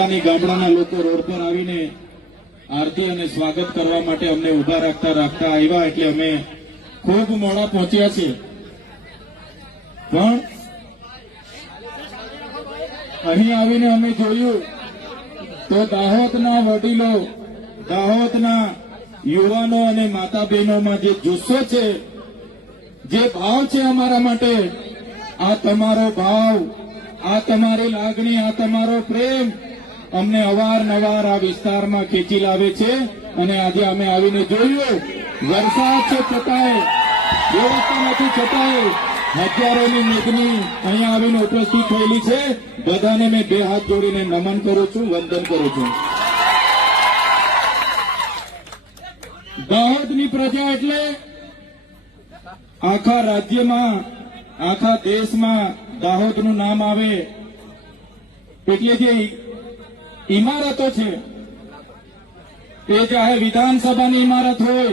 ગામડાની ગામડાના લોકો રોડ પર આવીને આરતી અને સ્વાગત કરવા માટે અમને ઉભા રાખતા આવ્યા, એટલે અમે ખૂબ મોડા પહોંચ્યા છીએ. પણ અહીં આવીને અમે જોયું તો દાહોદના વડીલો, દાહોદના યુવાનો અને માતા બહેનોમાં જે જુસ્સો છે, જે ભાવ છે અમારા માટે, આ તમારો ભાવ, આ તમારી લાગણી, આ તમારો પ્રેમ અમને અવારનવાર આ વિસ્તારમાં ખેંચી લાવે છે. અને આજે અમે આવીને જોયું, વરસાદ છે છતાંય, વ્યવસ્થા નથી છતાંય હજારોની મેદની અહીંયા આવીને ઉપસ્થિત થયેલી છે. બધાને મેં બે હાથ જોડીને નમન કરું છું, વંદન કરું છું. દાહોદની પ્રજા એટલે આખા રાજ્યમાં, આખા દેશમાં દાહોદનું નામ આવે એટલે જે ઇમારતો છે, એ ચાહે વિધાનસભાની ઇમારત હોય,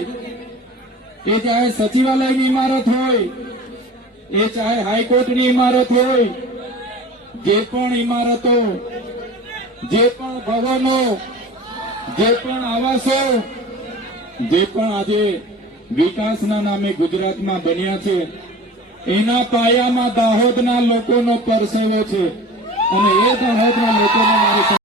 એ ચાહે સચિવાલયની ઇમારત હોય, એ ચાહે હાઈકોર્ટની ઇમારત હોય, જે પણ ઇમારતો, જે પણ ભવનો, જે પણ આવાસો, જે પણ આજે વિકાસના નામે ગુજરાતમાં બન્યા છે, એના પાયામાં દાહોદના લોકોનો પરસેવો છે. અને એ દાહોદના લોકોને મારી